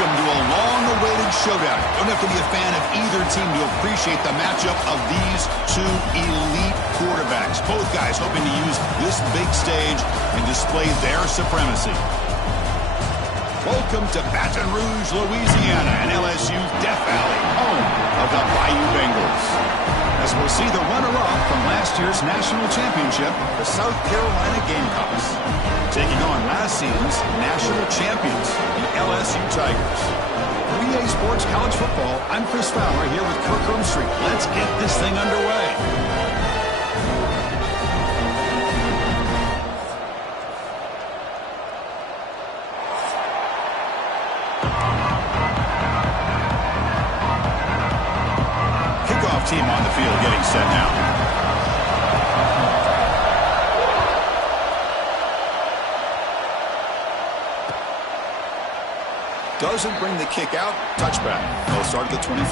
Welcome to a long-awaited showdown. You don't have to be a fan of either team to appreciate the matchup of these two elite quarterbacks. Both guys hoping to use this big stage and display their supremacy. Welcome to Baton Rouge, Louisiana, and LSU's Death Valley, home of the Bayou Bengals. As we'll see the runner-up from last year's national championship, the South Carolina Gamecocks, taking on last season's national champions, the LSU Tigers. For EA Sports College Football, I'm Chris Fowler here with Kirk Street. Let's get this thing underway. Kickoff team on the field getting set now. Doesn't bring the kick out. Touchback. They'll start at the 25.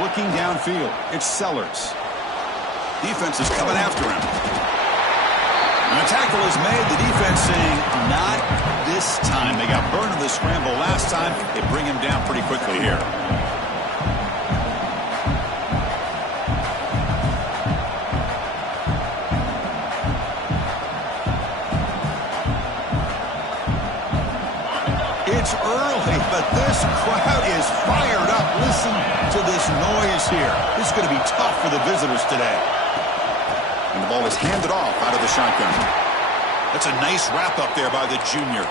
Looking downfield. It's Sellers. Defense is coming after him. And the tackle is made. The defense saying, not this time. They got burned in the scramble last time. They bring him down pretty quickly here. It's early, but this crowd is fired up. Listen to this noise here. This is going to be tough for the visitors today. And the ball is handed off out of the shotgun. That's a nice wrap-up there by the junior.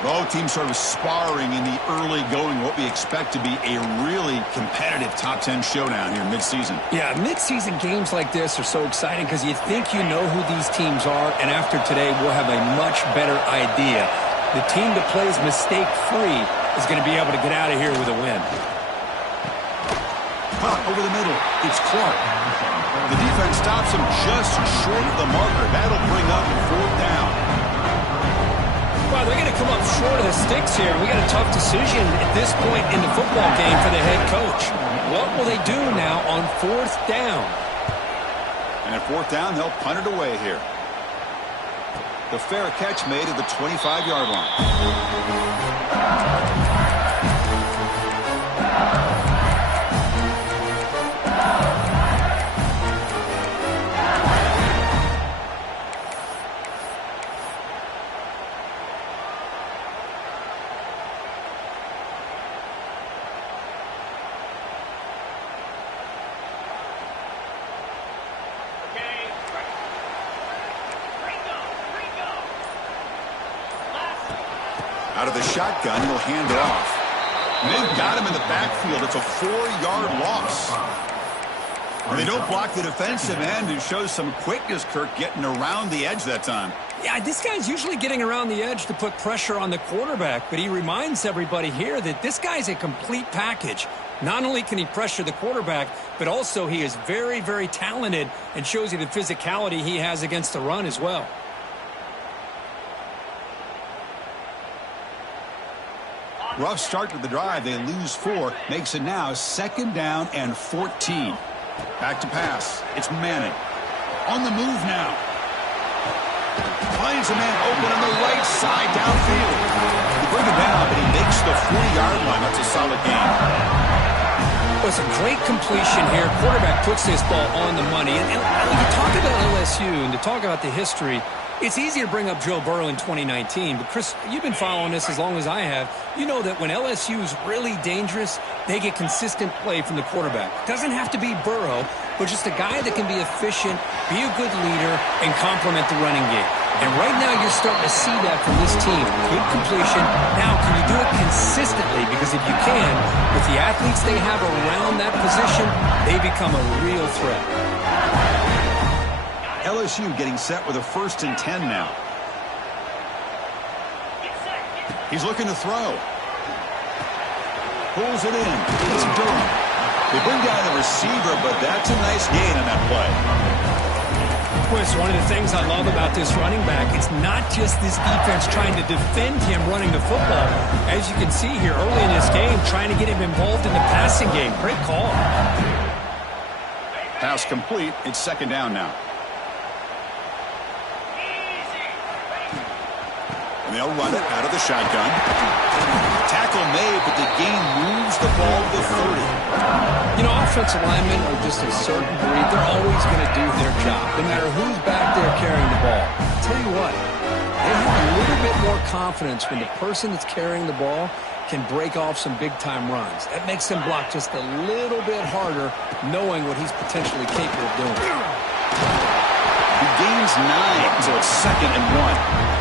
Both teams sort of sparring in the early going, what we expect to be a really competitive top 10 showdown here mid-season. Yeah, mid-season games like this are so exciting because you think you know who these teams are, and after today we'll have a much better idea. The team that plays mistake-free is going to be able to get out of here with a win. Over the middle, it's Clark. The defense stops him just short of the marker. That'll bring up 4th down. Well, they're going to come up short of the sticks here. We got a tough decision at this point in the football game for the head coach. What will they do now on 4th down? And at 4th down, they'll punt it away here. The fair catch made at the 25-yard line. Out of the shotgun, he'll hand it off. And they've got him in the backfield. It's a 4-yard loss. And they don't block the defensive end, who shows some quickness, Kirk, getting around the edge that time. Yeah, this guy's usually getting around the edge to put pressure on the quarterback, but he reminds everybody here that this guy's a complete package. Not only can he pressure the quarterback, but also he is very, very talented and shows you the physicality he has against the run as well. Rough start to the drive. They lose 4. Makes it now 2nd down and 14. Back to pass. It's Manning. On the move now. Finds a man open on the right side downfield. They bring him down, but he makes the 40-yard line. That's a solid gain. Well, it's a great completion here. Quarterback puts this ball on the money. And when you talk about LSU and to talk about the history, it's easy to bring up Joe Burrow in 2019, but Chris, you've been following this as long as I have. You know that when LSU is really dangerous, they get consistent play from the quarterback. Doesn't have to be Burrow, but just a guy that can be efficient, be a good leader, and complement the running game. And right now you're starting to see that from this team. Good completion. Now, can you do it consistently? Because if you can, with the athletes they have around that position, they become a real threat. LSU getting set with a 1st and 10 now. He's looking to throw. Pulls it in. It's Durham. They bring down the receiver, but that's a nice gain on that play. Well, it's one of the things I love about this running back. It's not just this defense trying to defend him running the football. As you can see here early in this game, trying to get him involved in the passing game. Great call. Pass complete. It's second down now. And they'll run it out of the shotgun. Tackle made, but the game moves the ball to 30. You know, offensive linemen are just a certain breed. They're always going to do their job, no matter who's back there carrying the ball. I'll tell you what, they have a little bit more confidence when the person that's carrying the ball can break off some big-time runs. That makes them block just a little bit harder, knowing what he's potentially capable of doing. He gains 9, so it's 2nd and 1.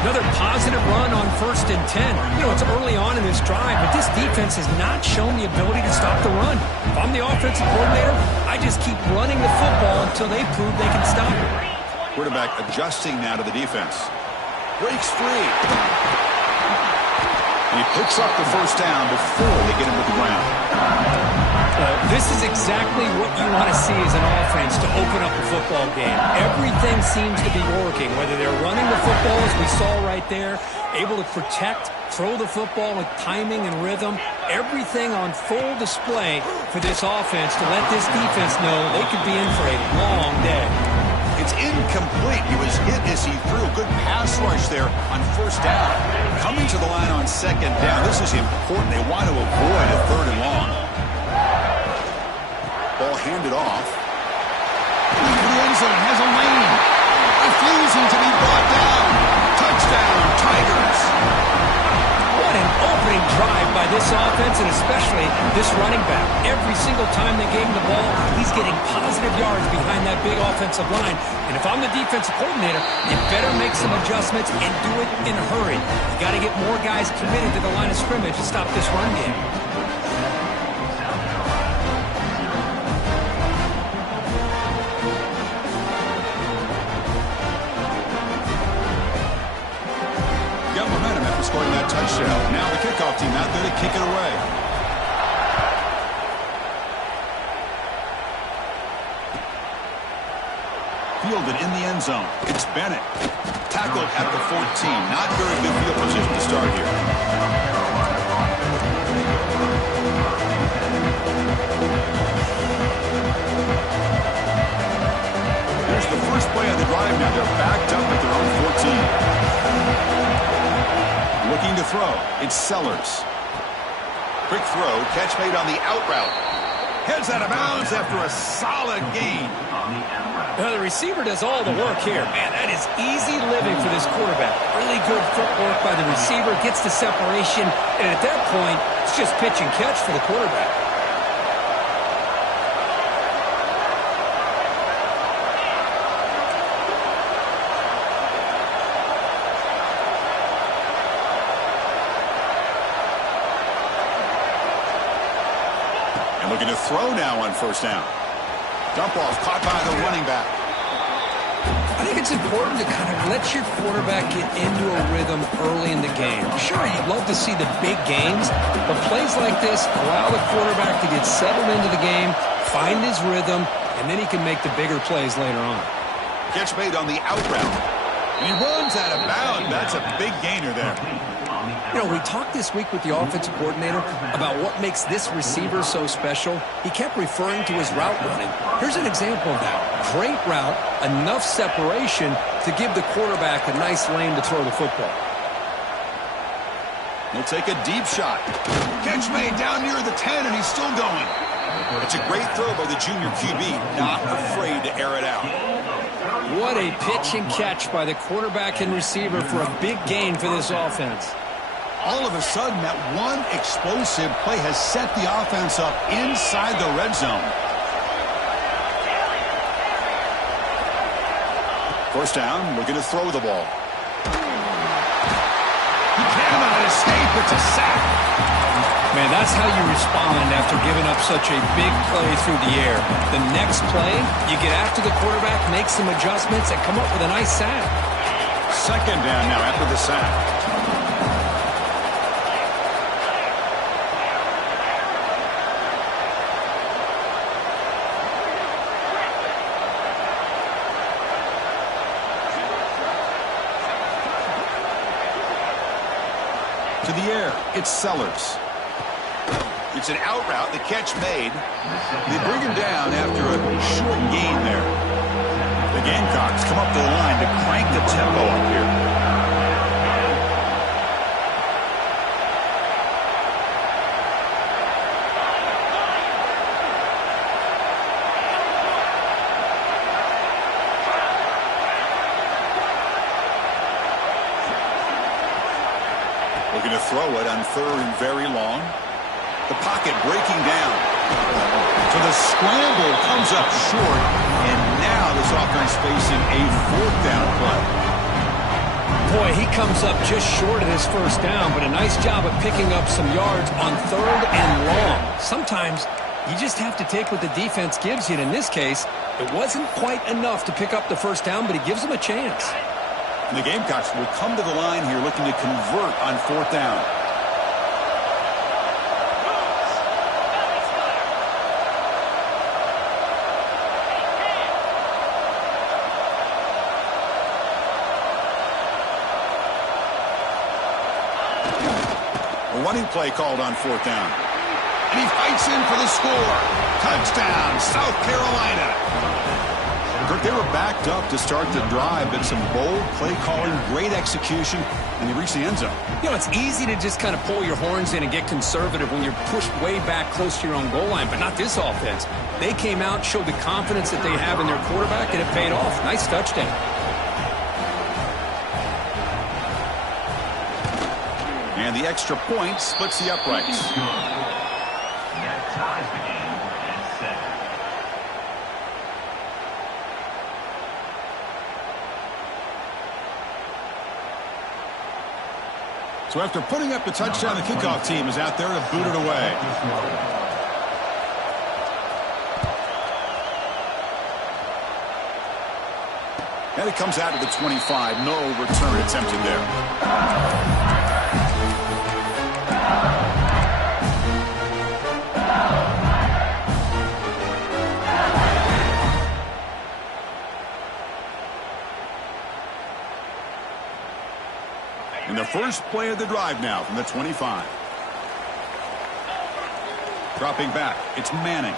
Another positive run on 1st and 10. You know, it's early on in this drive, but this defense has not shown the ability to stop the run. If I'm the offensive coordinator, I just keep running the football until they prove they can stop it. Quarterback adjusting now to the defense. Breaks free. And he picks up the first down before they get him to the ground. This is exactly what you want to see as an offense to open up a football game. Everything seems to be working, whether they're running the football, as we saw right there, able to protect, throw the football with timing and rhythm. Everything on full display for this offense to let this defense know they could be in for a long day. It's incomplete. He was hit as he threw. Good pass rush there on first down. Coming to the line on second down. This is important. They want to avoid a 3rd and long. Ball handed off. Into the end zone. Has a lane. Refusing to be brought down. Touchdown, Tigers. What an opening drive by this offense, and especially this running back. Every single time they gave him the ball, he's getting positive yards behind that big offensive line. And if I'm the defensive coordinator, you better make some adjustments and do it in a hurry. You got to get more guys committed to the line of scrimmage to stop this run game. Scoring that touchdown. Now the kickoff team out there to kick it away. Fielded in the end zone. It's Bennett. Tackled at the 14. Not very good field position to start here. Here's the first play of the drive now. They're backed up at their own 14. Looking to throw. It's Sellers. Quick throw. Catch made on the out route. Heads out of bounds after a solid gain. Now the receiver does all the work here. Man, that is easy living for this quarterback. Really good footwork by the receiver. Gets the separation. And at that point, it's just pitch and catch for the quarterback. Looking to throw now on first down. Dump off caught by the running back. I think it's important to kind of let your quarterback get into a rhythm early in the game. Sure, you'd love to see the big games, but plays like this allow the quarterback to get settled into the game, find his rhythm, and then he can make the bigger plays later on. Catch made on the out route. And he runs out of bounds. That's a big gainer there. You know, we talked this week with the offensive coordinator about what makes this receiver so special. He kept referring to his route running. Here's an example of that. Great route, enough separation to give the quarterback a nice lane to throw the football. He'll take a deep shot. Catch made down near the 10, and he's still going. It's a great throw by the junior QB, not afraid to air it out. What a pitch and catch by the quarterback and receiver for a big gain for this offense. All of a sudden, that one explosive play has set the offense up inside the red zone. First down, looking to throw the ball. He cannot escape. It's a sack. Man, that's how you respond after giving up such a big play through the air. The next play, you get after the quarterback, make some adjustments, and come up with a nice sack. Second down now after the sack. to the air. It's Sellers. It's an out route. The catch made. They bring him down after a short gain there. The Gamecocks come up to the line to crank the tempo up here. Looking to throw it on third and very long. The pocket breaking down. So the scramble comes up short, and now this offense facing a fourth down play. Boy, he comes up just short of his first down, but a nice job of picking up some yards on third and long. Sometimes you just have to take what the defense gives you, and in this case, it wasn't quite enough to pick up the first down, but he gives them a chance. And the Gamecocks will come to the line here looking to convert on fourth down. A running play called on fourth down. And he fights in for the score. Touchdown, South Carolina. They were backed up to start the drive, but some bold play calling, great execution, and they reached the end zone. You know, it's easy to just kind of pull your horns in and get conservative when you're pushed way back close to your own goal line, but not this offense. They came out, showed the confidence that they have in their quarterback, and it paid off. Nice touchdown. And the extra point splits the uprights. So after putting up the touchdown, the kickoff team is out there to boot it away. And it comes out to the 25. No return attempted there. And the first play of the drive now from the 25. Dropping back, it's Manning.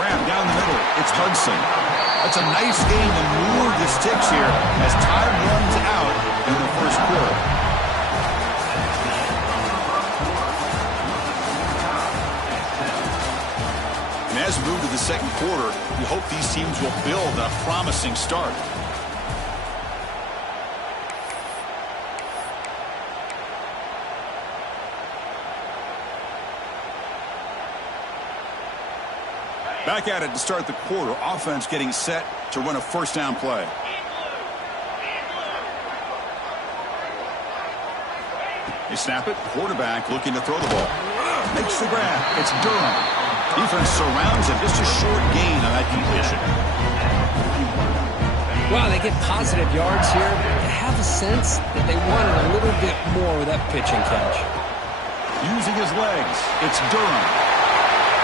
Grab down the middle, it's Hudson. That's a nice game to move the sticks here as time runs out in the first quarter. And as we move to the second quarter, we hope these teams will build a promising start. Back at it to start the quarter. Offense getting set to run a first down play. They snap it. Quarterback looking to throw the ball. Makes the grab. It's Durham. Defense surrounds it. Just a short gain on that completion. Wow, they get positive yards here. You have a sense that they wanted a little bit more with that pitch and catch. Using his legs. It's Durham.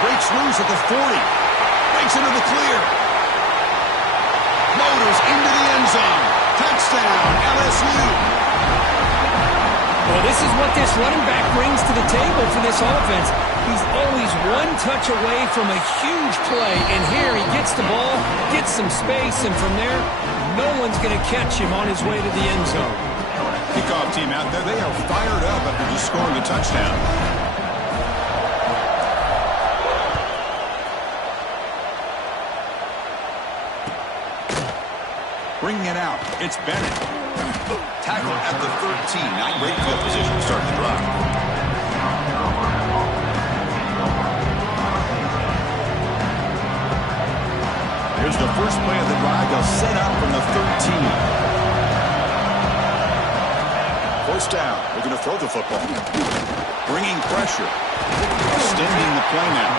Breaks loose at the 40. Breaks into the clear. Motors into the end zone. Touchdown, LSU. Well, this is what this running back brings to the table for this offense. He's always one touch away from a huge play, and here he gets the ball, gets some space, and from there, no one's going to catch him on his way to the end zone. Kickoff team out there, they are fired up after just scoring a touchdown. Bringing it out, it's Bennett. Tackle at the 13. Not great field position to start the drive. Here's the first play of the drive. They'll set up from the 13. First down. They're going to throw the football. Bringing pressure. Extending the play now.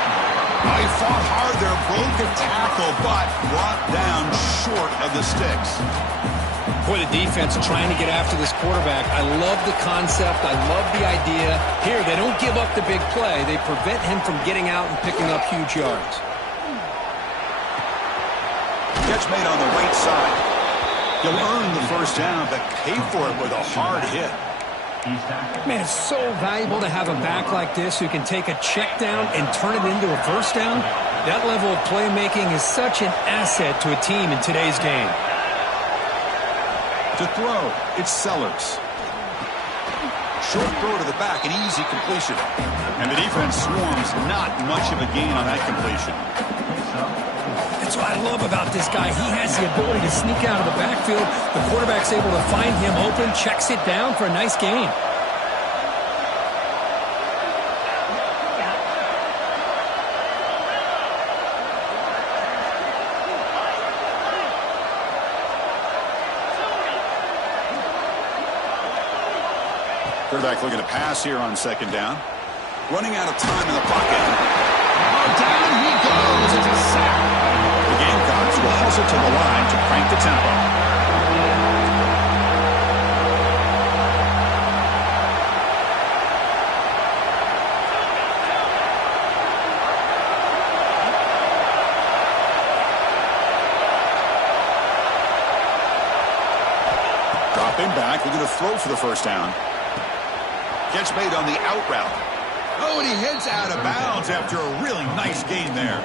He fought hard there, broke a tackle, but brought down short of the sticks. Boy, the defense trying to get after this quarterback. I love the concept. I love the idea. Here, they don't give up the big play. They prevent him from getting out and picking up huge yards. Catch made on the right side. He'll earn the first down, but pay for it with a hard hit. Man, it's so valuable to have a back like this who can take a check down and turn it into a first down. That level of playmaking is such an asset to a team in today's game. To throw, it's Sellers. Short throw to the back, an easy completion. And the defense swarms, not much of a gain on that completion. That's what I love about this guy. He has the ability to sneak out of the backfield. The quarterback's able to find him open, checks it down for a nice gain. Quarterback looking to pass here on second down. Running out of time in the pocket. Down he goes. It's a sack. The Gamecocks will hustle to the line to crank the tempo. Dropping back, looking to throw for the first down. Catch made on the out route. Oh, and he heads out of bounds after a really nice gain there.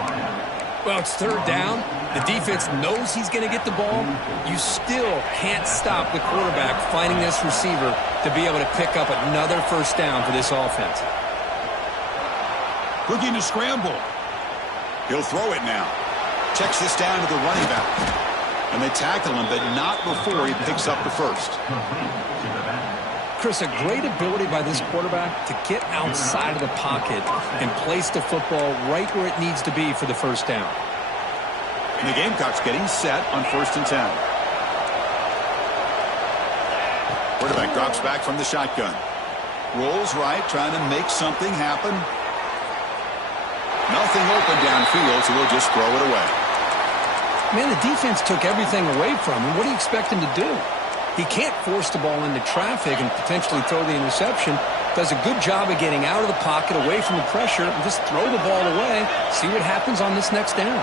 Well, it's third down. The defense knows he's going to get the ball. You still can't stop the quarterback finding this receiver to be able to pick up another first down for this offense. Looking to scramble. He'll throw it now. Checks this down to the running back. And they tackle him, but not before he picks up the first. Chris, a great ability by this quarterback to get outside of the pocket and place the football right where it needs to be for the first down. And the Gamecocks getting set on 1st and 10. Quarterback drops back from the shotgun. Rolls right, trying to make something happen. Nothing open downfield, so he'll just throw it away. Man, the defense took everything away from him. What do you expect him to do? He can't force the ball into traffic and potentially throw the interception. Does a good job of getting out of the pocket, away from the pressure, and just throw the ball away. See what happens on this next down.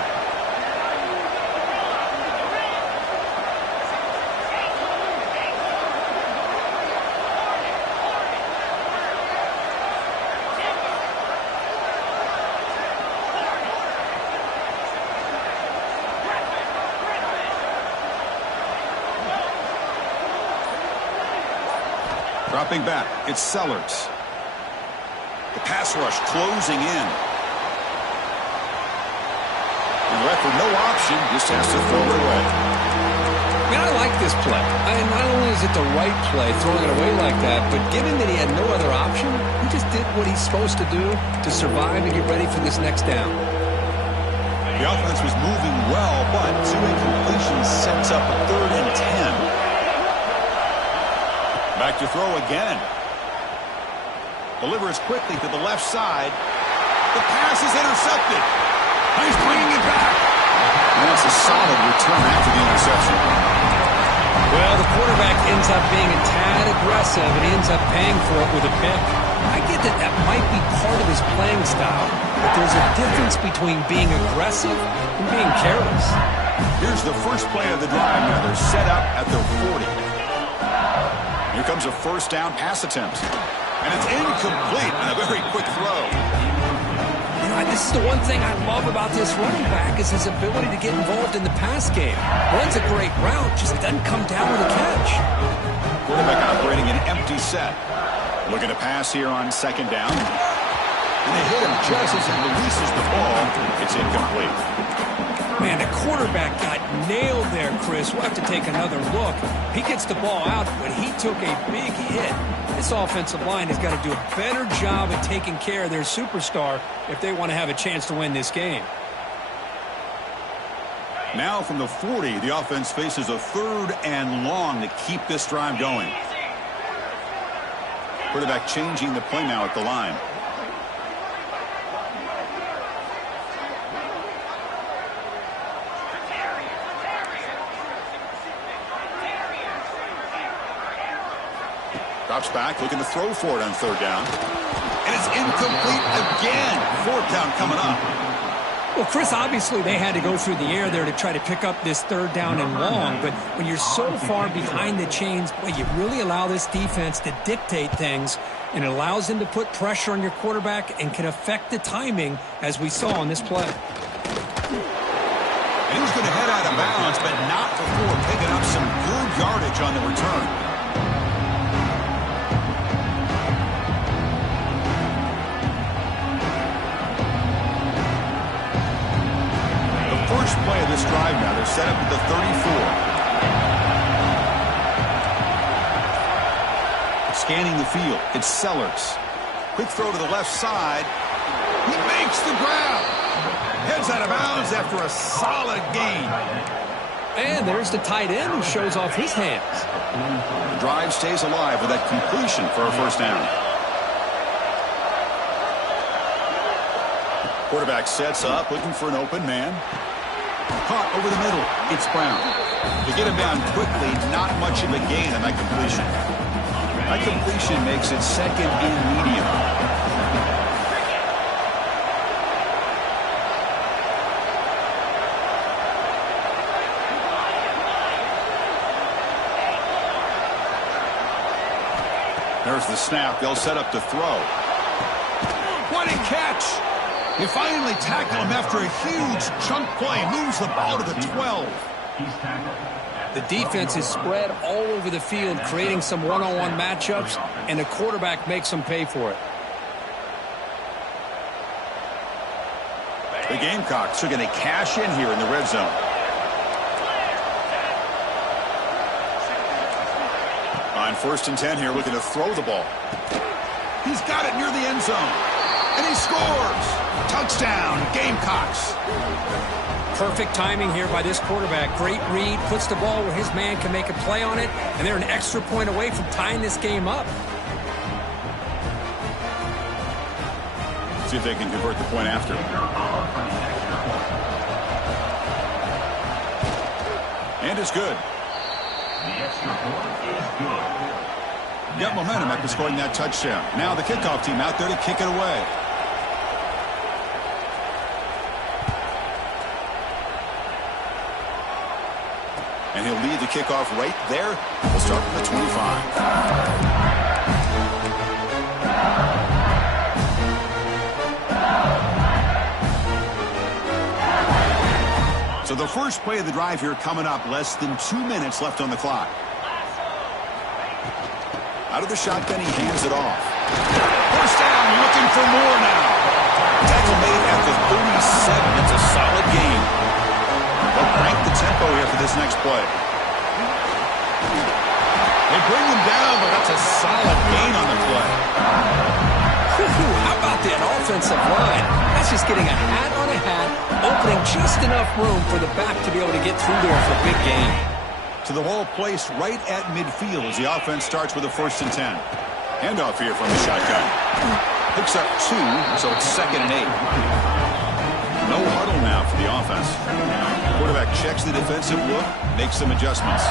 Dropping back, it's Sellers. The pass rush closing in. And left with no option, just has to throw it away. Man, I like this play. Not only is it the right play, throwing it away like that, but given that he had no other option, he just did what he's supposed to do to survive and get ready for this next down. The offense was moving well, but two incompletions sets up a 3rd and 10. Back to throw again. Delivers quickly to the left side. The pass is intercepted. He's bringing it back. And that's a solid return after the interception. Well, the quarterback ends up being a tad aggressive, and he ends up paying for it with a pick. I get that that might be part of his playing style, but there's a difference between being aggressive and being careless. Here's the first play of the drive. Now they're set up at their 40. Here comes a first down pass attempt. And it's incomplete and a very quick throw. You know, this is the one thing I love about this running back is his ability to get involved in the pass game. Runs a great route, just doesn't come down with a catch. Quarterback operating an empty set. Looking to pass here on second down. And they hit him just as he releases the ball. It's incomplete. Man, the quarterback got nailed there, Chris. We'll have to take another look. He gets the ball out, but he took a big hit. This offensive line has got to do a better job of taking care of their superstar if they want to have a chance to win this game. Now from the 40, the offense faces a 3rd and long to keep this drive going. Quarterback changing the play now at the line. Drops back, looking to throw for it on 3rd down. And it's incomplete again. 4th down coming up. Well, Chris, obviously they had to go through the air there to try to pick up this third down and long, but when you're so far behind the chains, boy, you really allow this defense to dictate things, and it allows them to put pressure on your quarterback and can affect the timing, as we saw on this play. And he's going to head out of bounds, but not before picking up some good yardage on the return. First play of this drive now. They're set up at the 34. Scanning the field. It's Sellers. Quick throw to the left side. He makes the grab. Heads out of bounds after a solid gain. And there's the tight end who shows off his hands. The drive stays alive with that completion for a first down. Quarterback sets up, looking for an open man. Caught over the middle. It's Brown. To get him down quickly, not much of a gain on that completion. That completion makes it second and medium. There's the snap. They'll set up to throw. What a catch! They finally tackle him after a huge chunk play. Moves the ball to the 12. The defense is spread all over the field, creating some one-on-one matchups, and the quarterback makes them pay for it. The Gamecocks are going to cash in here in the red zone. On 1st and 10 here, looking to throw the ball. He's got it near the end zone. And he scores! Touchdown, Gamecocks. Perfect timing here by this quarterback. Great read, puts the ball where his man can make a play on it, and they're an extra point away from tying this game up. See if they can convert the point after. And it's good. The extra point is good. Got momentum after scoring that touchdown. Now the kickoff team out there to kick it away. And he'll lead the kickoff right there. We'll start from the 25. So the first play of the drive here coming up. Less than 2 minutes left on the clock. Out of the shotgun, he hands it off. First down, looking for more now. Tackle made at the 37. It's a solid gain. They'll crank the tempo here for this next play. They bring him down, but that's a solid gain on the play. How about that offensive line? That's just getting a hat on a hat, opening just enough room for the back to be able to get through there for a big gain. To the ball placed right at midfield as the offense starts with a 1st and 10. Handoff here from the shotgun. Picks up 2, so it's 2nd and 8. No huddle now for the offense. Quarterback checks the defensive look, makes some adjustments.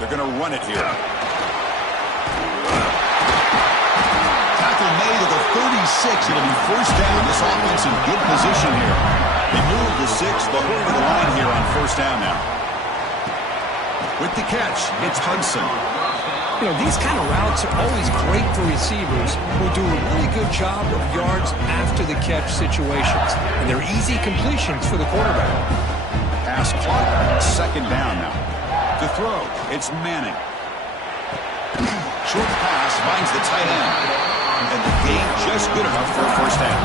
They're going to run it here. Tackle made at the 36. It'll be first down. This offense in good position here. They move the 6. They'll hold to the line here on first down now. With the catch, it's Hudson. You know, these kind of routes are always great for receivers who do a really good job of yards after the catch situations. And they're easy completions for the quarterback. Pass clock, 2nd down now. To throw, it's Manning. Short pass finds the tight end. And the gain just good enough for a first down.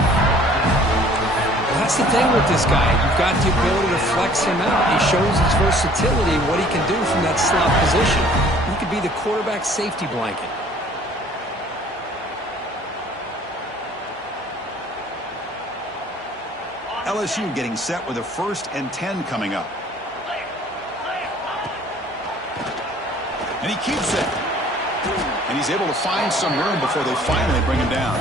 That's the thing with this guy. You've got the ability to flex him out. He shows his versatility, what he can do from that slot position. He could be the quarterback's safety blanket. LSU getting set with a 1st and 10 coming up. And he keeps it. And he's able to find some room before they finally bring him down.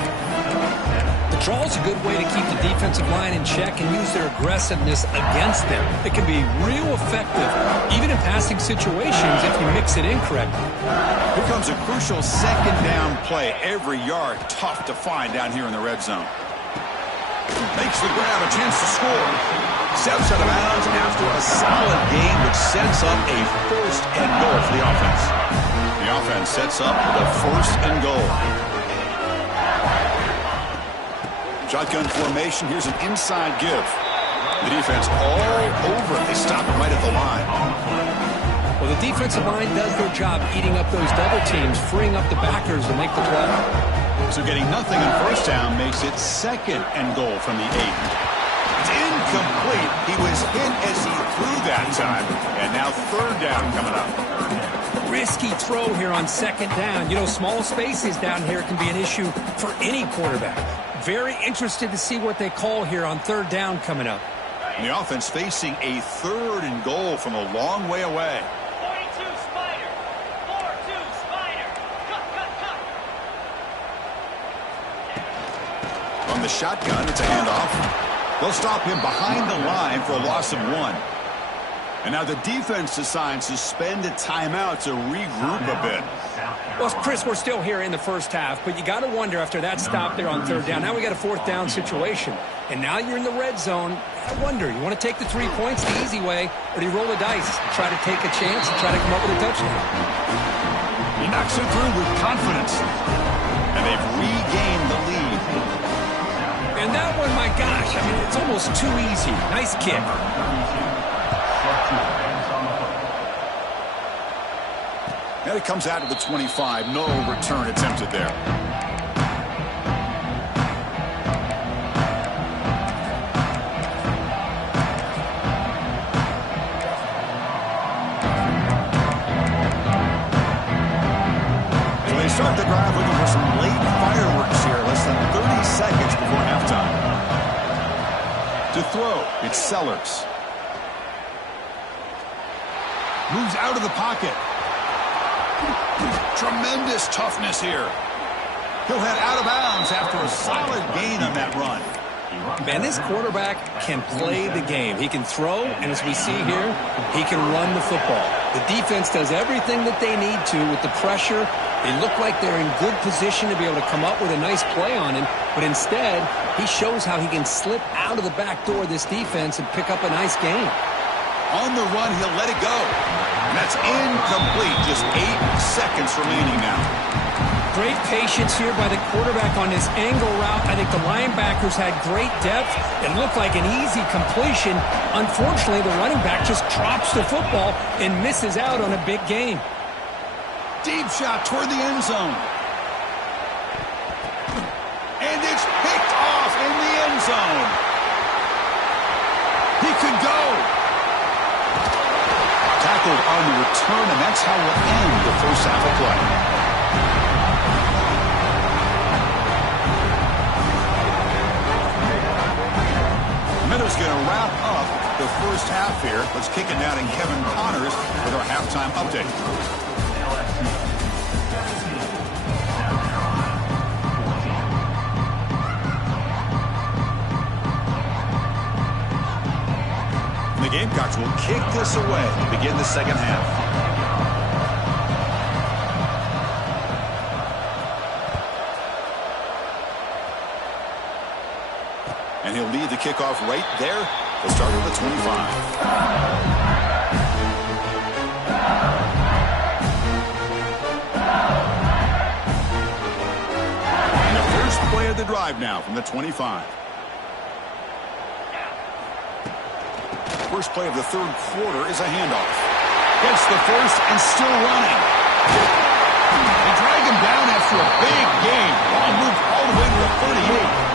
The draw is a good way to keep the defensive line in check and use their aggressiveness against them. It can be real effective, even in passing situations, if you mix it in correctly. Here comes a crucial 2nd down play. Every yard tough to find down here in the red zone. Makes the grab, a chance to score. Steps out of bounds after a solid game, which sets up a first and goal for the offense. The offense sets up the first and goal. Shotgun formation. Here's an inside give. The defense all over it. They stop it right at the line. Well, the defensive line does their job eating up those double teams, freeing up the backers to make the play. So getting nothing on first down makes it second and goal from the 8. It's incomplete. He was hit as he threw that time. And now third down coming up. Risky throw here on second down. You know, small spaces down here can be an issue for any quarterback. Very interested to see what they call here on third down coming up. And the offense facing a third and goal from a long way away. 42 Spider. 4-2 Spider. Cut. On the shotgun, it's a handoff. They'll stop him behind the line for a loss of 1. And now the defense decides to spend a timeout to regroup a bit. Well, Chris, we're still here in the first half, but you got to wonder after that stop there on third down. Now we got a fourth down situation, and now you're in the red zone. I wonder, you want to take the 3 points the easy way, or do you roll the dice, try to take a chance and try to come up with a touchdown? He knocks it through with confidence, and they've regained the lead. And that one, my gosh, I mean, it's almost too easy. Nice kick. And it comes out to the 25. No return attempted there. So they start the drive looking for some late fireworks here. Less than 30 seconds before halftime. To throw, it's Sellers. Moves out of the pocket. Tremendous toughness here. He'll head out of bounds after a solid gain on that run. Man, this quarterback can play the game. He can throw, and as we see here, he can run the football. The defense does everything that they need to with the pressure. They look like they're in good position to be able to come up with a nice play on him, but instead, he shows how he can slip out of the back door of this defense and pick up a nice gain. On the run, he'll let it go. And that's incomplete. Just 8 seconds remaining now. Great patience here by the quarterback on this angle route. I think the linebackers had great depth. It looked like an easy completion. Unfortunately, the running back just drops the football and misses out on a big gain. Deep shot toward the end zone. And it's picked off in the end zone. He could go. Tackled on the return, and that's how we'll end the first half of play. Meadows going to wrap up the first half here. Let's kick it down to Kevin Connors with our halftime update. The Gamecocks will kick this away to begin the second half. And he'll lead the kickoff right there. They'll start with the 25. And the first play of the drive now from the 25. First play of the third quarter is a handoff. Gets the first and still running. They drag him down after a big gain. Ball moved all the way to the 38.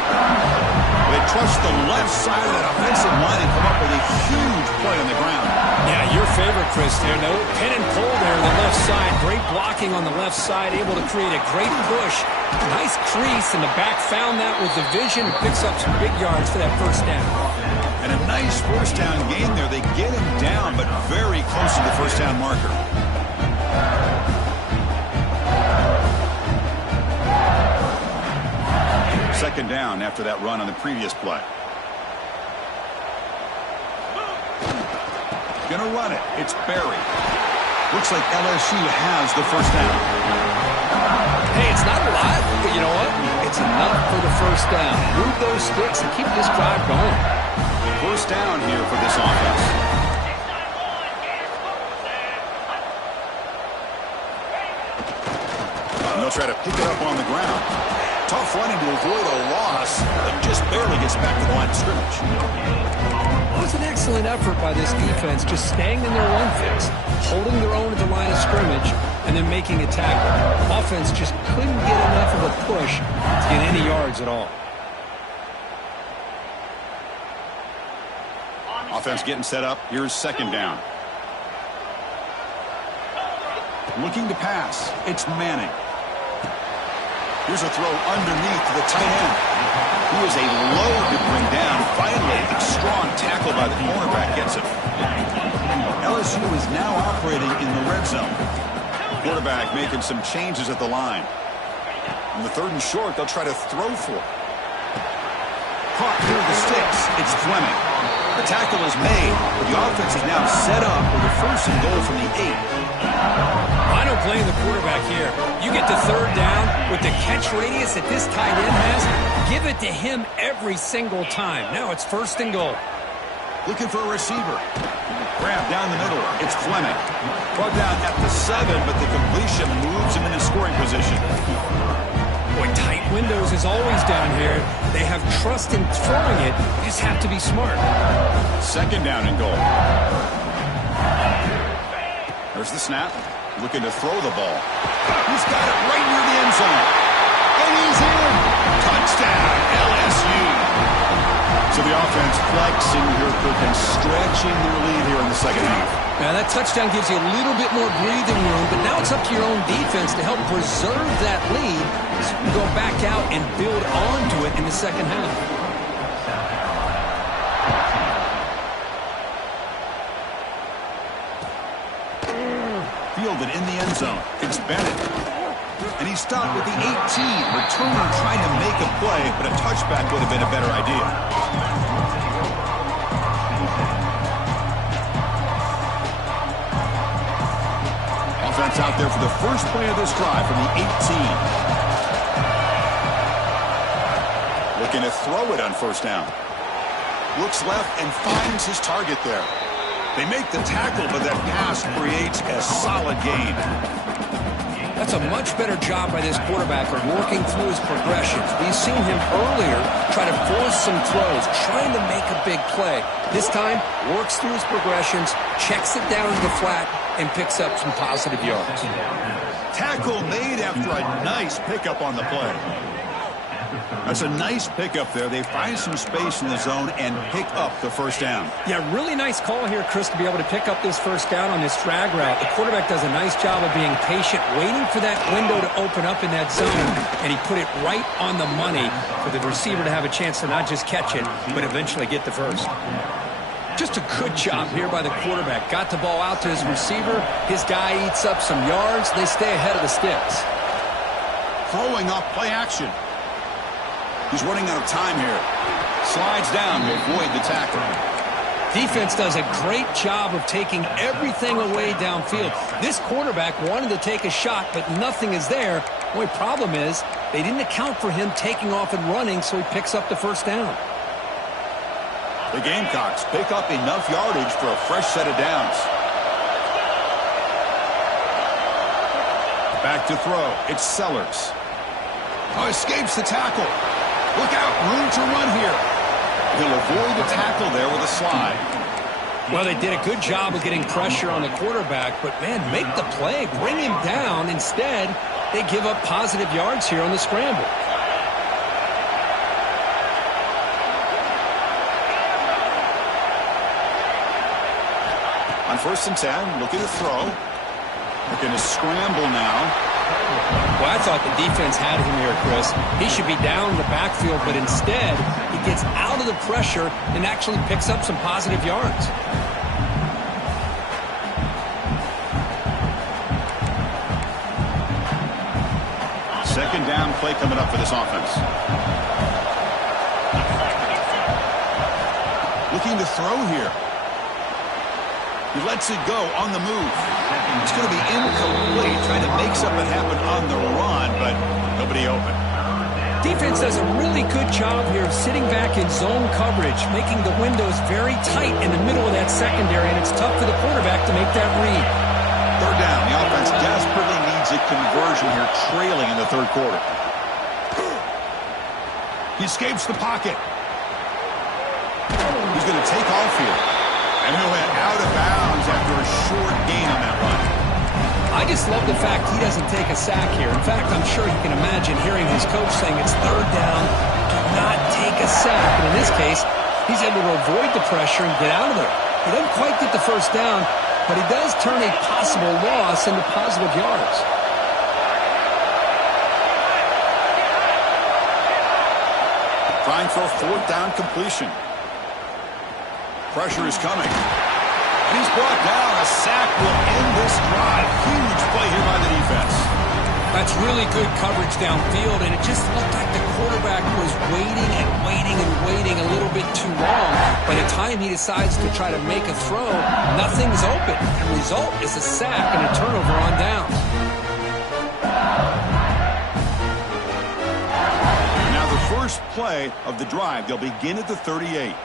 They trust the left side of that offensive line and come up with a huge play on the ground. Yeah, your favorite, Chris, there. No pin and pull there on the left side. Great blocking on the left side, able to create a great push. Nice crease, and the back found that with the vision. Picks up some big yards for that first down. And a nice first down gain there. They get him down, but very close to the first down marker. Second down after that run on the previous play. Gonna run it. It's Barry. Looks like LSU has the first down. Hey, it's not a lot, but you know what? It's enough for the first down. Move those sticks and keep this drive going. First down here for this offense. And they'll try to pick it up on the ground. Tough running to avoid a loss, but just barely gets back to the line of scrimmage. It was an excellent effort by this defense, just staying in their run fix, holding their own at the line of scrimmage, and then making a tackle. Offense just couldn't get enough of a push to get any yards at all. Offense getting set up. Here's second down. Looking to pass. It's Manning. Here's a throw underneath to the tight end. He is a load to bring down. Finally, a strong tackle by the cornerback gets him. LSU is now operating in the red zone. Quarterback making some changes at the line. On the third and short, they'll try to throw for it. Caught near the sticks. It's Fleming. The tackle is made, but the offense is now set up with a first and goal from the 8. I don't blame the quarterback here. You get to third down with the catch radius that this tight end has, give it to him every single time. Now it's first and goal. Looking for a receiver. Grab down the middle. It's Fleming. Brought down at the 7, but the completion moves him into scoring position. Boy, tight windows is always down here. They have trust in throwing it. You just have to be smart. Second down and goal. There's the snap. Looking to throw the ball. He's got it right near the end zone. And he's in. Touchdown, LSU. So the offense flexing here, and stretching their lead here in the second half. Now that touchdown gives you a little bit more breathing room, but now it's up to your own defense to help preserve that lead so you can go back out and build onto it in the second half. Fielded in the end zone. It's Bennett. And he stopped with the 18. Returner trying to make a play, but a touchback would have been a better idea. Offense out there for the first play of this drive from the 18. Looking to throw it on first down. Looks left and finds his target there. They make the tackle, but that pass creates a solid gain. That's a much better job by this quarterback of working through his progressions. We've seen him earlier try to force some throws, trying to make a big play. This time, works through his progressions, checks it down to the flat, and picks up some positive yards. Tackle made after a nice pickup on the play. That's a nice pickup there. They find some space in the zone and pick up the first down. Yeah, really nice call here, Chris, to be able to pick up this first down on this drag route. The quarterback does a nice job of being patient, waiting for that window to open up in that zone, and he put it right on the money for the receiver to have a chance to not just catch it, but eventually get the first. Just a good job here by the quarterback. Got the ball out to his receiver. His guy eats up some yards. They stay ahead of the sticks. Throwing up play action. He's running out of time here. Slides down to avoid the tackle. Defense does a great job of taking everything away downfield. This quarterback wanted to take a shot, but nothing is there. The only problem is they didn't account for him taking off and running, so he picks up the first down. The Gamecocks pick up enough yardage for a fresh set of downs. Back to throw. It's Sellers. Oh, escapes the tackle. Look out, room to run here. He'll avoid the tackle there with a slide. Well, they did a good job of getting pressure on the quarterback, but, man, make the play. Bring him down. Instead, they give up positive yards here on the scramble. On 1st and 10, looking to throw. Looking to scramble now. Well, I thought the defense had him here, Chris. He should be down in the backfield, but instead, he gets out of the pressure and actually picks up some positive yards. Second down play coming up for this offense. Looking to throw here. He lets it go on the move. It's going to be incomplete, trying to make something happen on the run, but nobody open. Defense does a really good job here of sitting back in zone coverage, making the windows very tight in the middle of that secondary, and it's tough for the quarterback to make that read. Third down. The offense desperately needs a conversion here, trailing in the third quarter. He escapes the pocket. He's going to take off here. And he went out of bounds after a short gain on that run. I just love the fact he doesn't take a sack here. In fact, I'm sure he can imagine hearing his coach saying it's third down, do not take a sack. And in this case, he's able to avoid the pressure and get out of there. He doesn't quite get the first down, but he does turn a possible loss into positive yards. Trying for a fourth down completion. Pressure is coming. And he's brought down. A sack will end this drive. Huge play here by the defense. That's really good coverage downfield, and it just looked like the quarterback was waiting and waiting and waiting a little bit too long. By the time he decides to try to make a throw, nothing's open. And the result is a sack and a turnover on downs. Now the first play of the drive. They'll begin at the 38.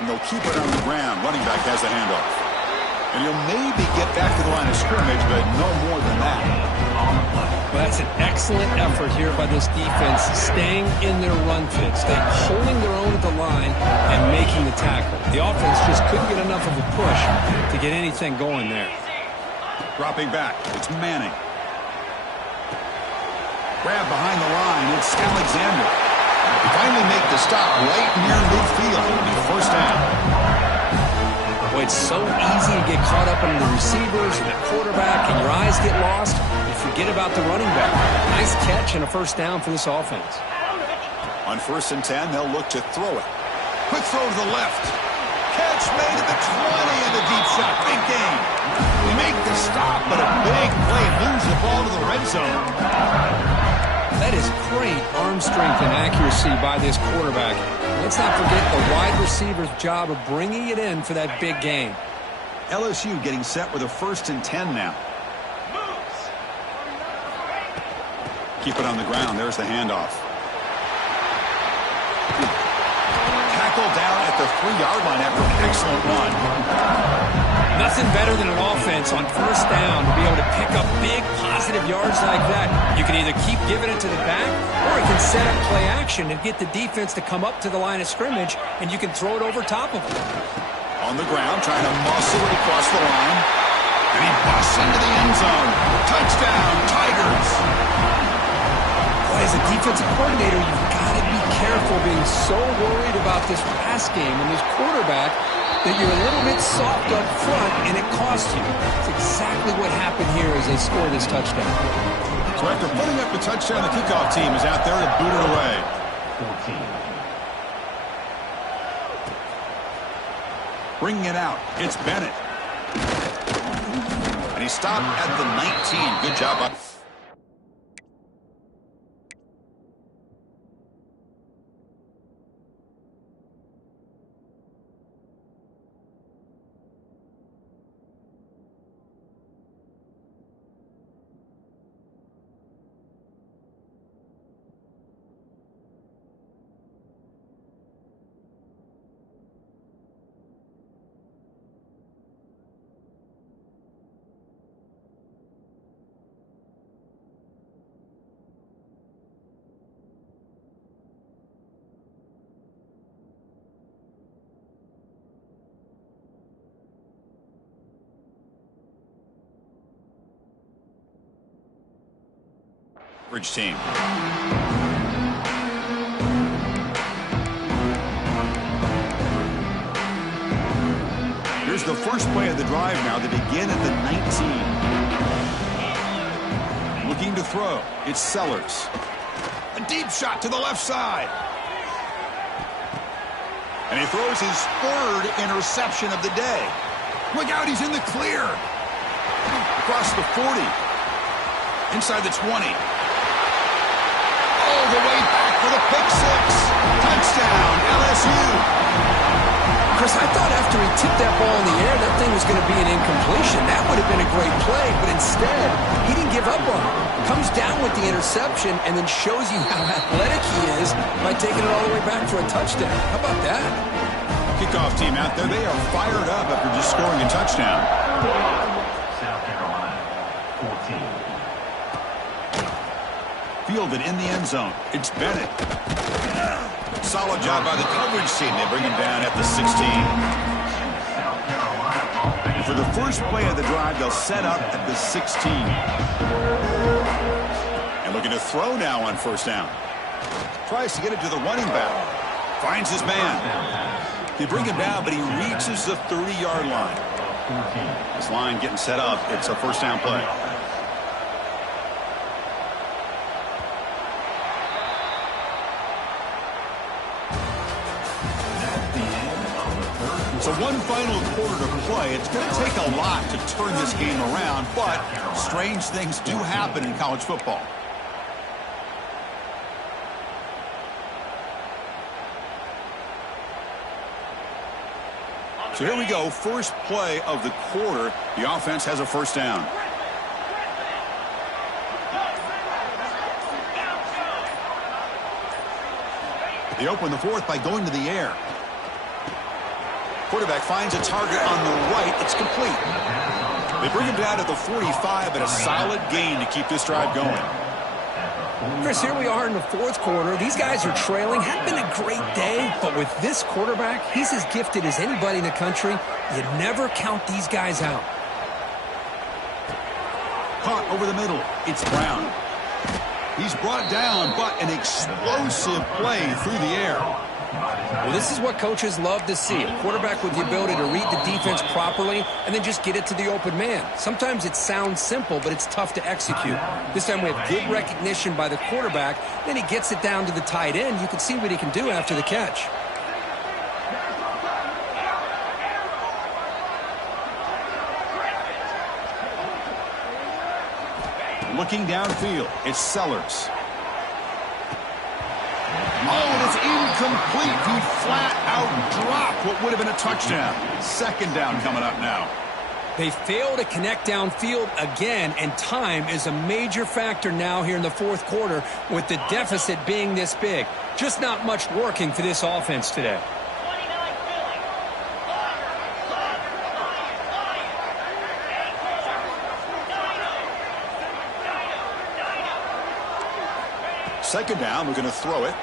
And they'll keep it on the ground. Running back has the handoff. And he'll maybe get back to the line of scrimmage, but no more than that. Well, that's an excellent effort here by this defense, staying in their run fit, staying holding their own at the line and making the tackle. The offense just couldn't get enough of a push to get anything going there. Dropping back. It's Manning. Grab behind the line. It's Alexander. Finally make the stop right near midfield. It'll be first down. Well, it's so easy to get caught up in the receivers and the quarterback, and your eyes get lost. You forget about the running back. Nice catch and a first down for this offense. On 1st and 10, they'll look to throw it. Quick throw to the left. Catch made at the 20 and the deep shot. Big game. They make the stop, but a big play moves the ball to the red zone. That is great arm strength and accuracy by this quarterback. Let's not forget the wide receiver's job of bringing it in for that big game. LSU getting set with a 1st and 10 now. Keep it on the ground. There's the handoff. Tackle down at the 3-yard line after an excellent run. Nothing better than an offense on 1st down to be able to pick up big positive yards like that. You can either keep giving it to the back, or it can set up play action and get the defense to come up to the line of scrimmage, and you can throw it over top of them. On the ground, trying to muscle it across the line. And he busts into the end zone. Touchdown, Tigers. Boy, as a defensive coordinator, you've got to be careful being so worried about this pass game and this quarterback that you're a little bit soft up front, and it costs you. It's exactly what happened here as they score this touchdown. So after putting up the touchdown, the kickoff team is out there to boot it away. 14. Bringing it out, it's Bennett. And he stopped at the 19. Good job. Team. Here's the first play of the drive now. They begin at the 19. Looking to throw. It's Sellers. A deep shot to the left side. And he throws his 3rd interception of the day. Look out, he's in the clear. Across the 40. Inside the 20. All the way back for the pick 6. Touchdown, LSU. Chris, I thought after he tipped that ball in the air, that thing was going to be an incompletion. That would have been a great play, but instead, he didn't give up on it. comes down with the interception and then shows you how athletic he is by taking it all the way back for a touchdown. How about that? Kickoff team out there, they are fired up after just scoring a touchdown. South Carolina, 14. Fielded in the end zone. It's Bennett. Solid job by the coverage team. They bring him down at the 16. And for the first play of the drive, they'll set up at the 16. And looking to throw now on first down. Tries to get it to the running back. Finds his man. They bring him down, but he reaches the 30-yard line. This line getting set up. It's a first down play. So one final quarter to play. It's going to take a lot to turn this game around, but strange things do happen in college football. So here we go, first play of the quarter. The offense has a first down. They open the fourth by going to the air. Quarterback finds a target on the right. It's complete. They bring him down to the 45, but a solid gain to keep this drive going. Chris, here we are in the fourth quarter. These guys are trailing. Hadn't been a great day, but with this quarterback, he's as gifted as anybody in the country. You never count these guys out. Caught over the middle. It's Brown. He's brought down, but an explosive play through the air. Well, this is what coaches love to see. A quarterback with the ability to read the defense properly and then just get it to the open man. Sometimes it sounds simple, but it's tough to execute. This time we have good recognition by the quarterback. Then he gets it down to the tight end. You can see what he can do after the catch. Looking downfield, it's Sellers. Oh, and it's incomplete. He flat out dropped what would have been a touchdown. Second down coming up now. They fail to connect downfield again, and time is a major factor now here in the fourth quarter with the deficit being this big. Just not much working for this offense today. Second down, we're going to throw it.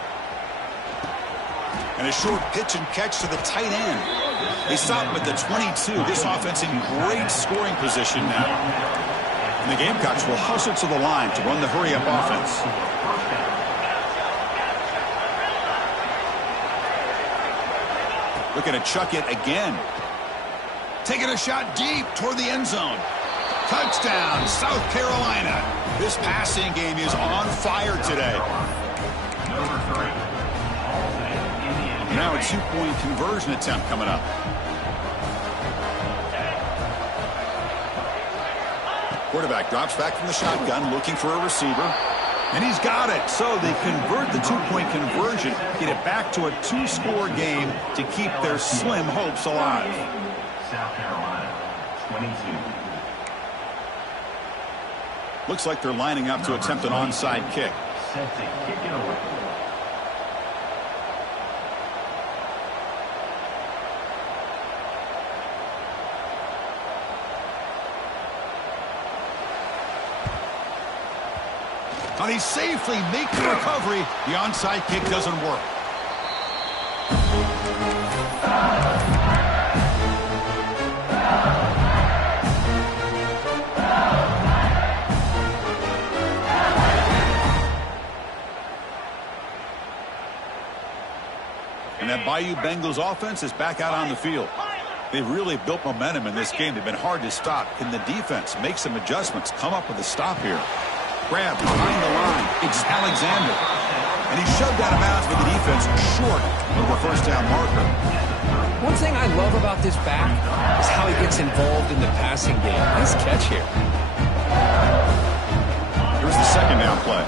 And a short pitch and catch to the tight end. They stop him at the 22. This offense in great scoring position now. And the Gamecocks will hustle to the line to run the hurry-up offense. Looking to chuck it again. Taking a shot deep toward the end zone. Touchdown, South Carolina. This passing game is on fire today. Now a two-point conversion attempt coming up. Quarterback drops back from the shotgun, looking for a receiver. And he's got it. So they convert the two-point conversion, get it back to a two-score game to keep their slim hopes alive. South Carolina, 22. Looks like they're lining up to attempt an onside kick. Set to kick it away. And he safely makes the recovery. The onside kick doesn't work. And that Bayou Bengals offense is back out on the field. They've really built momentum in this game. They've been hard to stop. Can the defense make some adjustments, come up with a stop here? Grab behind the line. It's Alexander. And he's shoved out of bounds with the defense short of the first down marker. One thing I love about this back is how he gets involved in the passing game. Nice catch here. Here's the second down play.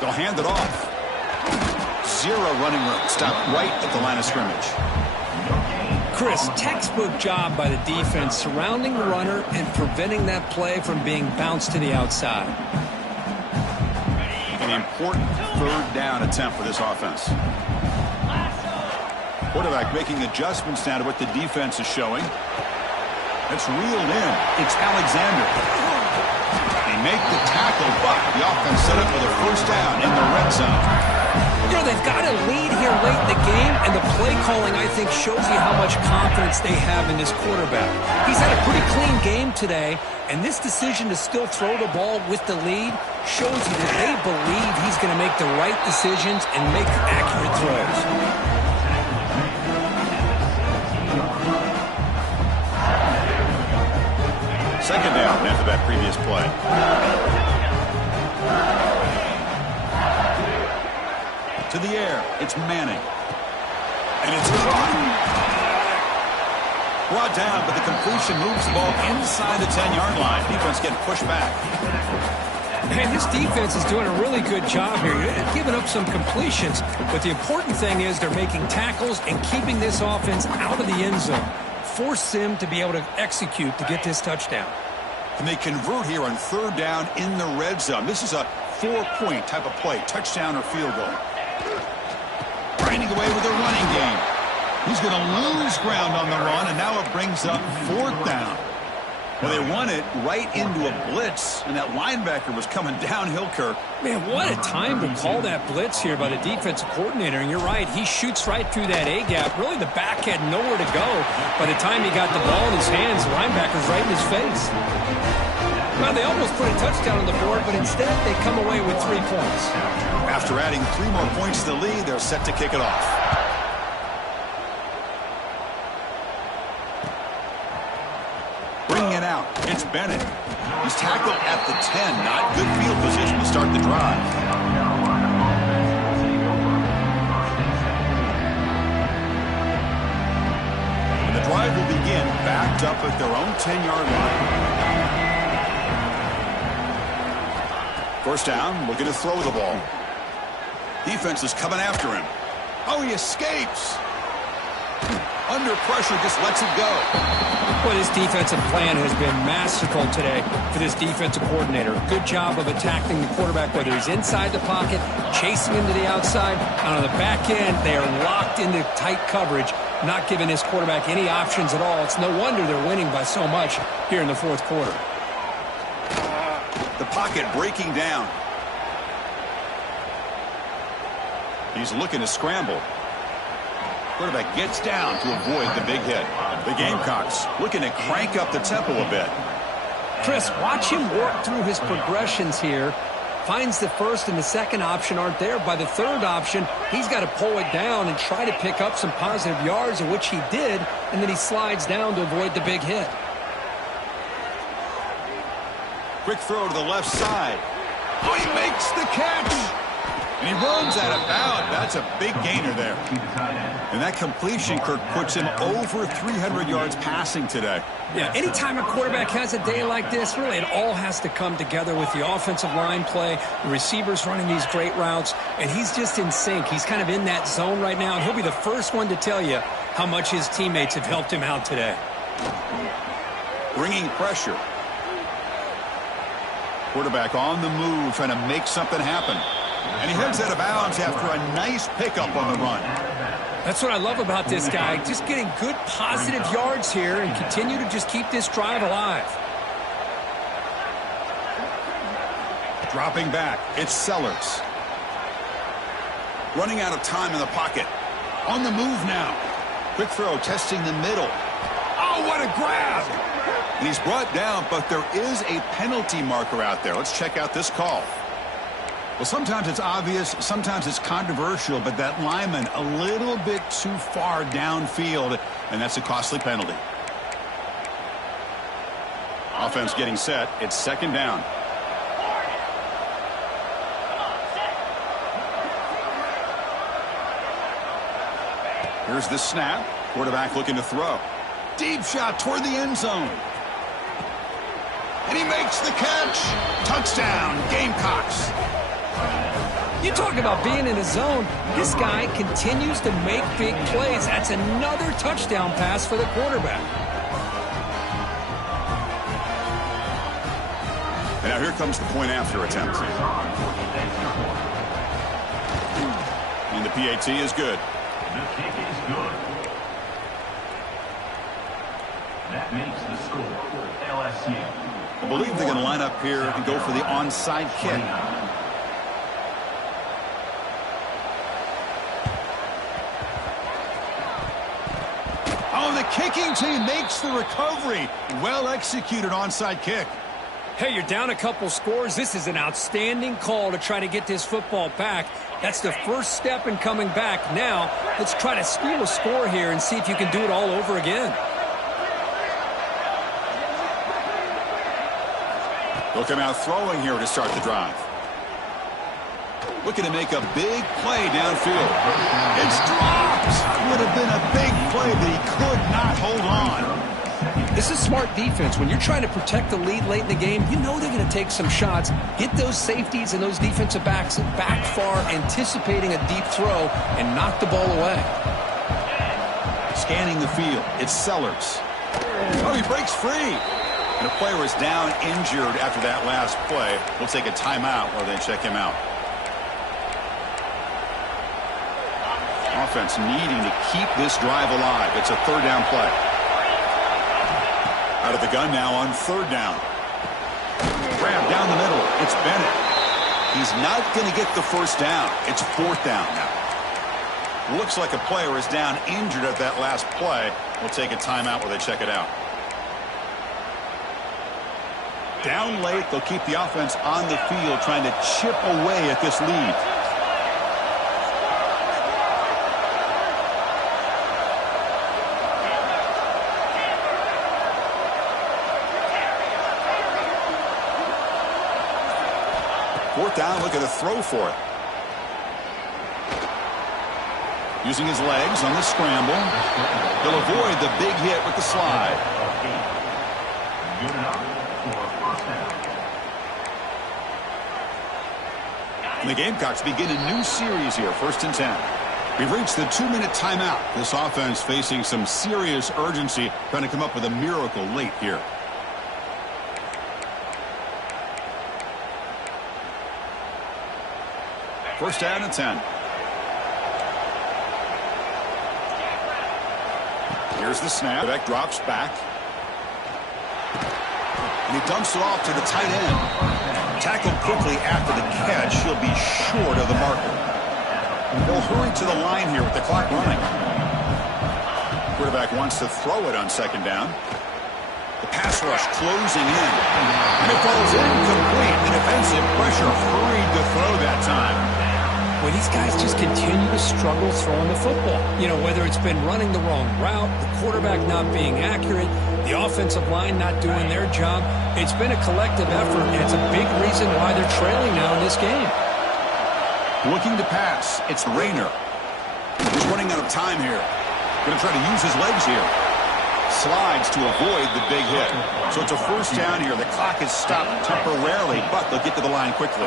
They'll hand it off. Zero running room. Stop right at the line of scrimmage. Chris, textbook job by the defense surrounding the runner and preventing that play from being bounced to the outside. An important third down attempt for this offense. Quarterback making adjustments now to what the defense is showing. It's reeled in. It's Alexander. They make the tackle, but the offense set up with a first down in the red zone. You know, they've got a lead here late in the game, and the play calling, I think, shows you how much confidence they have in this quarterback. He's had a pretty clean game today, and this decision to still throw the ball with the lead shows you that they believe he's going to make the right decisions and make accurate throws. Second down after that previous play. To the air, it's Manning. And it's caught. Brought down, but the completion moves the ball inside the 10-yard line. Defense getting pushed back. Man, this defense is doing a really good job here. They're giving up some completions, but the important thing is they're making tackles and keeping this offense out of the end zone. Force them to be able to execute to get this touchdown. And they convert here on third down in the red zone. This is a 4-point type of play, touchdown or field goal. Grinding away with a running game. He's going to lose ground on the run, and now it brings up fourth down. Well, they won it right into a blitz, and that linebacker was coming downhill, Kirk. Man, what a time to call that blitz here by the defensive coordinator. And you're right, he shoots right through that A-gap. Really, the back had nowhere to go. By the time he got the ball in his hands, the linebacker's right in his face. Well, they almost put a touchdown on the board, but instead they come away with 3 points. After adding 3 more points to the lead, they're set to kick it off. Bringing it out, it's Bennett. He's tackled at the 10. Not good field position to start the drive. And the drive will begin backed up at their own 10-yard line. First down, looking to throw the ball. Defense is coming after him. Oh, he escapes. Under pressure, just lets it go. Well, this defensive plan has been masterful today for this defensive coordinator. Good job of attacking the quarterback, whether he's inside the pocket, chasing him to the outside. And on the back end, they are locked into tight coverage, not giving this quarterback any options at all. It's no wonder they're winning by so much here in the fourth quarter. The pocket breaking down. He's looking to scramble. Quarterback gets down to avoid the big hit. The Gamecocks looking to crank up the tempo a bit. Chris, watch him work through his progressions here. Finds the first and the second option aren't there. By the third option, he's got to pull it down and try to pick up some positive yards, of which he did, and then he slides down to avoid the big hit. Quick throw to the left side. Oh, he makes the catch. And he runs out of bounds. That's a big gainer there. And that completion, Kirk, puts him over 300 yards passing today. Yeah, anytime a quarterback has a day like this, really it all has to come together with the offensive line play, the receivers running these great routes, and he's just in sync. He's kind of in that zone right now, and he'll be the first one to tell you how much his teammates have helped him out today. Bringing pressure. Quarterback on the move, trying to make something happen. And he heads out of bounds after a nice pickup on the run. That's what I love about this guy. Just getting good positive yards here and continue to just keep this drive alive. Dropping back, it's Sellers. Running out of time in the pocket. On the move now. Quick throw, testing the middle. Oh, what a grab! And he's brought down, but there is a penalty marker out there. Let's check out this call. Well, sometimes it's obvious, sometimes it's controversial, but that lineman a little bit too far downfield, and that's a costly penalty. Offense getting set. It's second down. Here's the snap. Quarterback looking to throw. Deep shot toward the end zone. And he makes the catch. Touchdown, Gamecocks. You talk about being in a zone. This guy continues to make big plays. That's another touchdown pass for the quarterback. And now here comes the point after attempt. And the PAT is good. The kick is good. That makes the score LSU. I believe they're going to line up here and go for the onside kick. Oh, the kicking team makes the recovery. Well executed onside kick. Hey, you're down a couple scores. This is an outstanding call to try to get this football back. That's the first step in coming back. Now, let's try to steal a score here and see if you can do it all over again. They'll come out throwing here to start the drive. Looking to make a big play downfield. It's dropped. Would have been a big play, but he could not hold on. This is smart defense. When you're trying to protect the lead late in the game, you know they're going to take some shots. Get those safeties and those defensive backs back far, anticipating a deep throw, and knock the ball away. Scanning the field. It's Sellers. Oh, he breaks free. And the player is down injured after that last play. We'll take a timeout while they check him out. Offense needing to keep this drive alive. It's a third down play. Out of the gun now on third down. Grab down the middle. It's Bennett. He's not going to get the first down. It's fourth down now. Looks like a player is down injured at that last play. We'll take a timeout while they check it out. Down late, they'll keep the offense on the field trying to chip away at this lead. Fourth down, look at a throw for it. Using his legs on the scramble. He'll avoid the big hit with the slide. Good enough for a first down. And the Gamecocks begin a new series here, 1st and 10. We've reached the 2-minute timeout. This offense facing some serious urgency, trying to come up with a miracle late here. First down and 10. Here's the snap. Beck drops back. And he dumps it off to the tight end. Tackled quickly after the catch. He'll be short of the marker. They'll hurry to the line here with the clock running. Quarterback wants to throw it on second down. The pass rush closing in. And it falls incomplete. The defensive pressure hurried to throw that time. Well, these guys just continue to struggle throwing the football. You know, whether it's been running the wrong route, the quarterback not being accurate, the offensive line not doing their job. It's been a collective effort, and it's a big reason why they're trailing now in this game. Looking to pass. It's Rayner. He's running out of time here. Going to try to use his legs here. Slides to avoid the big hit. So it's a first down here. The clock is stopped temporarily, but they'll get to the line quickly.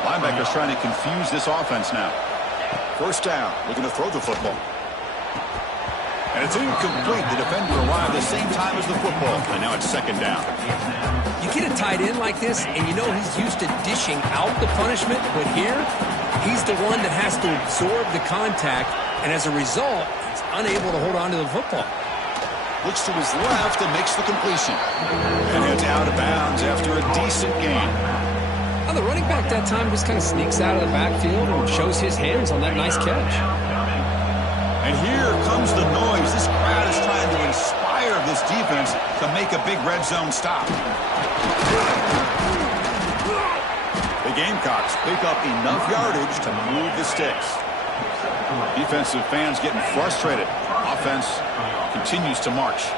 Linebackers trying to confuse this offense now. First down, looking to throw the football. And it's incomplete. The defender arrived the same time as the football, and now it's second down. You get a tight end like this, and you know he's used to dishing out the punishment, but here, he's the one that has to absorb the contact, and as a result, he's unable to hold on to the football. Looks to his left and makes the completion. And it's out of bounds after a decent game. Well, the running back that time just kind of sneaks out of the backfield and shows his hands on that nice catch. And here comes the noise. This crowd is trying to inspire this defense to make a big red zone stop. The Gamecocks pick up enough yardage to move the sticks. Defensive fans getting frustrated. Offense continues to march.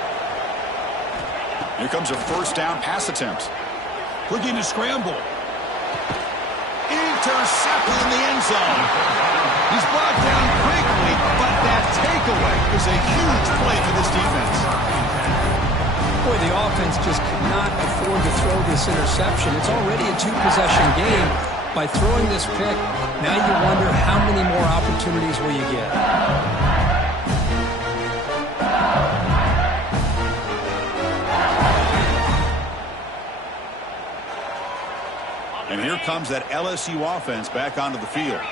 Here comes a first down pass attempt. Looking to scramble. Intercepted in the end zone. He's brought down quickly, but that takeaway is a huge play for this defense. Boy, the offense just could not afford to throw this interception. It's already a two-possession game. By throwing this pick, now you wonder how many more opportunities will you get. And here comes that LSU offense back onto the field.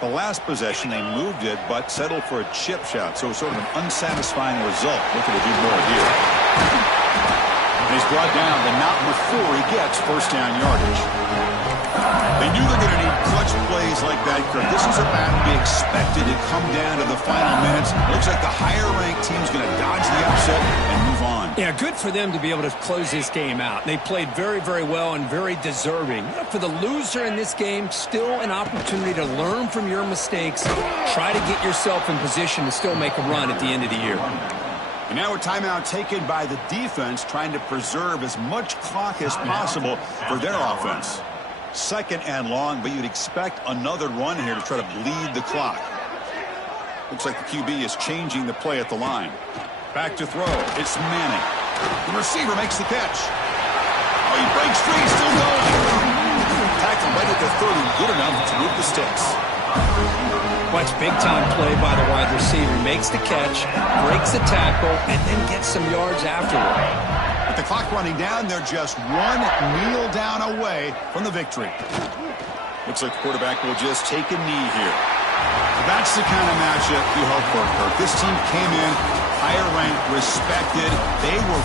The last possession, they moved it, but settled for a chip shot, so sort of an unsatisfying result. Looking to do more here. And he's brought down, but not before he gets first down yardage. They knew they're going to need clutch plays like that, Kirk. This is a battle to be expected to come down to the final minutes. Looks like the higher-ranked team's going to dodge the upset and move on. Yeah, good for them to be able to close this game out. They played very, very well and very deserving. For the loser in this game, still an opportunity to learn from your mistakes. Try to get yourself in position to still make a run at the end of the year. And now a timeout taken by the defense, trying to preserve as much clock as possible for their offense. 2nd and long, but you'd expect another run here to try to bleed the clock. Looks like the QB is changing the play at the line. Back to throw. It's Manning. The receiver makes the catch. Oh, he breaks free. He's still going. Tackle right at the 30. Good enough to move the sticks. Watch big-time play by the wide receiver. Makes the catch, breaks the tackle, and then gets some yards afterward. With the clock running down, they're just one kneel down away from the victory. Looks like the quarterback will just take a knee here. That's the kind of matchup you hope for, Kirk. This team came in higher ranked, respected. They were